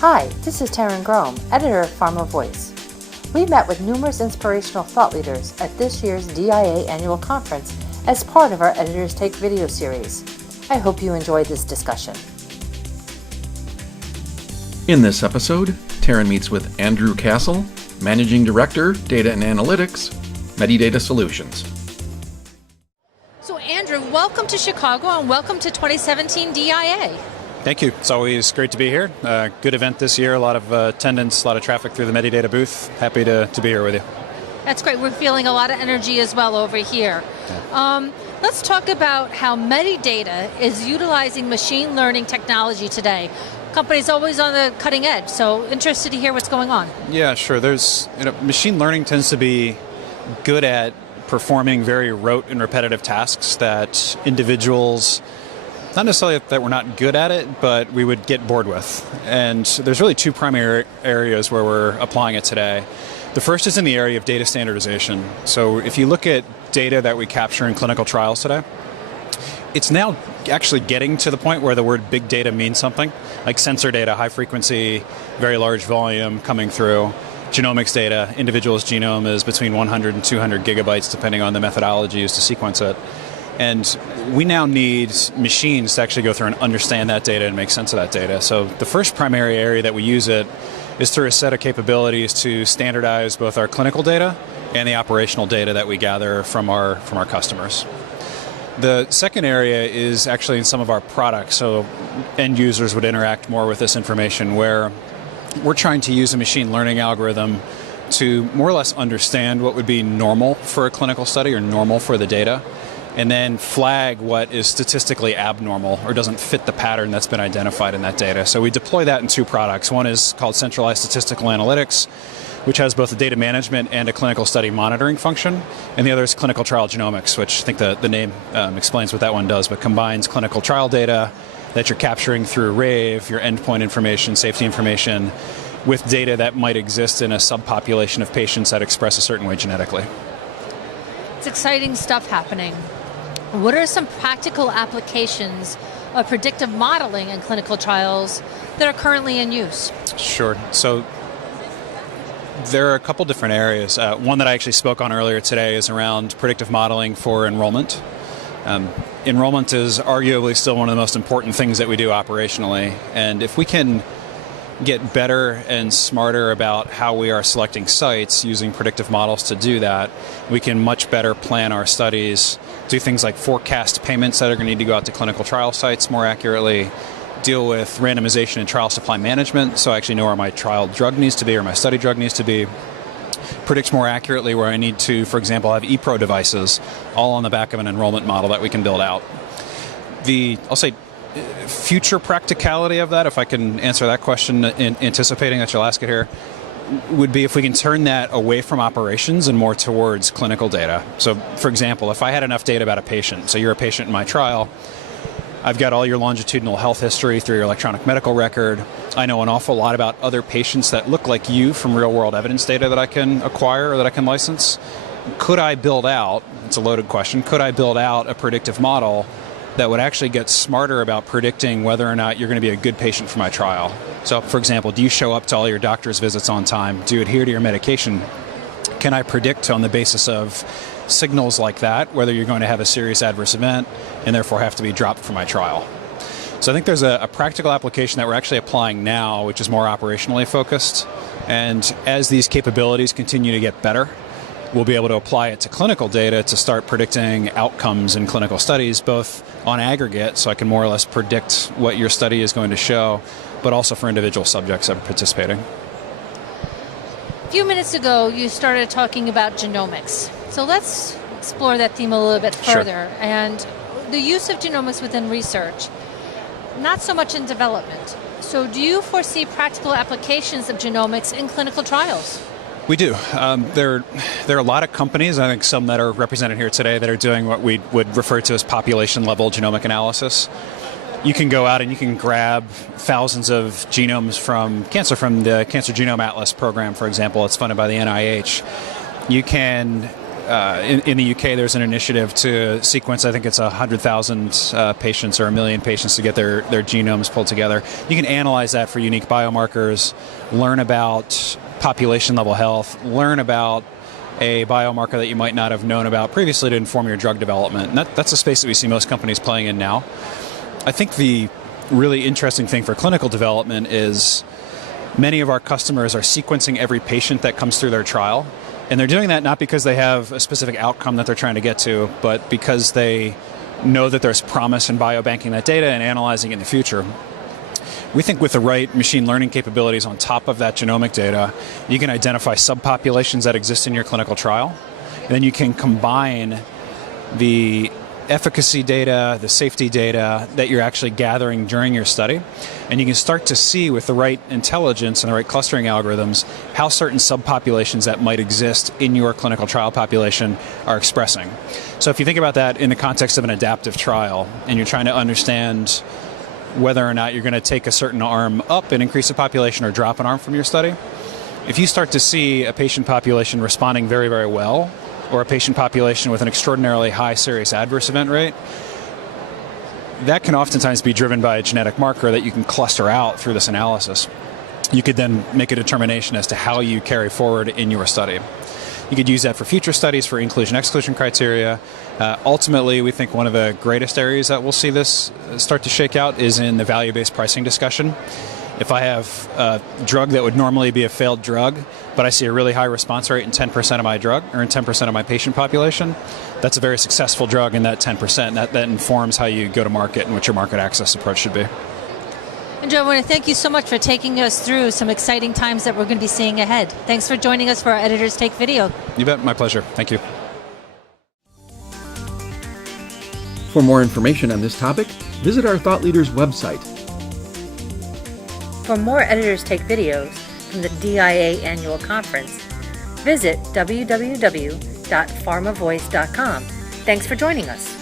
Hi, this is Taryn Grome, editor of Pharma Voice. We met with numerous inspirational thought leaders at this year's DIA annual conference as part of our Editors Take video series. I hope you enjoyed this discussion. In this episode, Taryn meets with Andrew Castle, Managing Director, Data and Analytics, Medidata Solutions. So Andrew, welcome to Chicago and welcome to 2017 DIA. Thank you. It's always great to be here. Good event this year, a lot of attendance, a lot of traffic through the Medidata booth. Happy to be here with you. That's great. We're feeling a lot of energy as well over here. Yeah. Let's talk about how Medidata is utilizing machine learning technology today. Companies always on the cutting edge, so interested to hear what's going on. Yeah, sure. Machine learning tends to be good at performing very rote and repetitive tasks that individuals, not necessarily that we're not good at it, but we would get bored with. And there's really two primary areas where we're applying it today. The first is in the area of data standardization. So if you look at data that we capture in clinical trials today, it's now actually getting to the point where the word big data means something, like sensor data, high frequency, very large volume coming through. Genomics data, individual's genome is between 100 and 200 gigabytes depending on the methodology used to sequence it. And we now need machines to actually go through and understand that data and make sense of that data. So the first primary area that we use it is through a set of capabilities to standardize both our clinical data and the operational data that we gather from our customers. The second area is actually in some of our products, so end users would interact more with this information, where we're trying to use a machine learning algorithm to more or less understand what would be normal for a clinical study or normal for the data, and then flag what is statistically abnormal or doesn't fit the pattern that's been identified in that data. So we deploy that in two products. One is called Centralized Statistical Analytics, which has both a data management and a clinical study monitoring function, and the other is Clinical Trial Genomics, which I think the name explains what that one does, but combines clinical trial data that you're capturing through RAVE, your endpoint information, safety information, with data that might exist in a subpopulation of patients that express a certain way genetically. It's exciting stuff happening. What are some practical applications of predictive modeling in clinical trials that are currently in use? Sure. So there are a couple different areas. One that I actually spoke on earlier today is around predictive modeling for enrollment. Enrollment is arguably still one of the most important things that we do operationally, and if we can get better and smarter about how we are selecting sites using predictive models to do that, we can much better plan our studies, do things like forecast payments that are going to need to go out to clinical trial sites more accurately, deal with randomization and trial supply management, so I actually know where my trial drug needs to be or my study drug needs to be, predict more accurately where I need to, for example, have ePro devices all on the back of an enrollment model that we can build out. I'll say, future practicality of that, if I can answer that question anticipating that you'll ask it here, would be if we can turn that away from operations and more towards clinical data. So, for example, if I had enough data about a patient, so you're a patient in my trial, I've got all your longitudinal health history through your electronic medical record. I know an awful lot about other patients that look like you from real-world evidence data that I can acquire or that I can license. Could I build out, it's a loaded question, could I build out a predictive model that would actually get smarter about predicting whether or not you're going to be a good patient for my trial? So, for example, do you show up to all your doctor's visits on time? Do you adhere to your medication? Can I predict on the basis of signals like that whether you're going to have a serious adverse event and therefore have to be dropped from my trial? So I think there's a practical application that we're actually applying now, which is more operationally focused. And as these capabilities continue to get better, we'll be able to apply it to clinical data to start predicting outcomes in clinical studies, both on aggregate, so I can more or less predict what your study is going to show, but also for individual subjects that are participating. A few minutes ago, you started talking about genomics. So let's explore that theme a little bit further. Sure. And the use of genomics within research, not so much in development. So do you foresee practical applications of genomics in clinical trials? We do. There are a lot of companies, I think some that are represented here today, that are doing what we would refer to as population-level genomic analysis. You can go out and you can grab thousands of genomes from the Cancer Genome Atlas program, for example. It's funded by the NIH. You can in the UK, there's an initiative to sequence, I think it's 100,000 patients or 1 million patients to get their genomes pulled together. You can analyze that for unique biomarkers, learn about population level health, learn about a biomarker that you might not have known about previously to inform your drug development. And that's a space that we see most companies playing in now. I think the really interesting thing for clinical development is many of our customers are sequencing every patient that comes through their trial. And they're doing that not because they have a specific outcome that they're trying to get to, but because they know that there's promise in biobanking that data and analyzing it in the future. We think with the right machine learning capabilities on top of that genomic data, you can identify subpopulations that exist in your clinical trial. And then you can combine the efficacy data, the safety data that you're actually gathering during your study. And you can start to see with the right intelligence and the right clustering algorithms how certain subpopulations that might exist in your clinical trial population are expressing. So if you think about that in the context of an adaptive trial and you're trying to understand whether or not you're going to take a certain arm up and increase the population or drop an arm from your study, if you start to see a patient population responding very, very well, or a patient population with an extraordinarily high serious adverse event rate, that can oftentimes be driven by a genetic marker that you can cluster out through this analysis. You could then make a determination as to how you carry forward in your study. You could use that for future studies, for inclusion-exclusion criteria. Ultimately, we think one of the greatest areas that we'll see this start to shake out is in the value-based pricing discussion. If I have a drug that would normally be a failed drug, but I see a really high response rate in 10% of my drug, or in 10% of my patient population, that's a very successful drug in that 10%. That informs how you go to market and what your market access approach should be. And Joe, I want to thank you so much for taking us through some exciting times that we're going to be seeing ahead. Thanks for joining us for our Editor's Take video. You bet. My pleasure. Thank you. For more information on this topic, visit our Thought Leaders website. For more Editors Take videos from the DIA Annual Conference, visit www.pharmavoice.com. Thanks for joining us.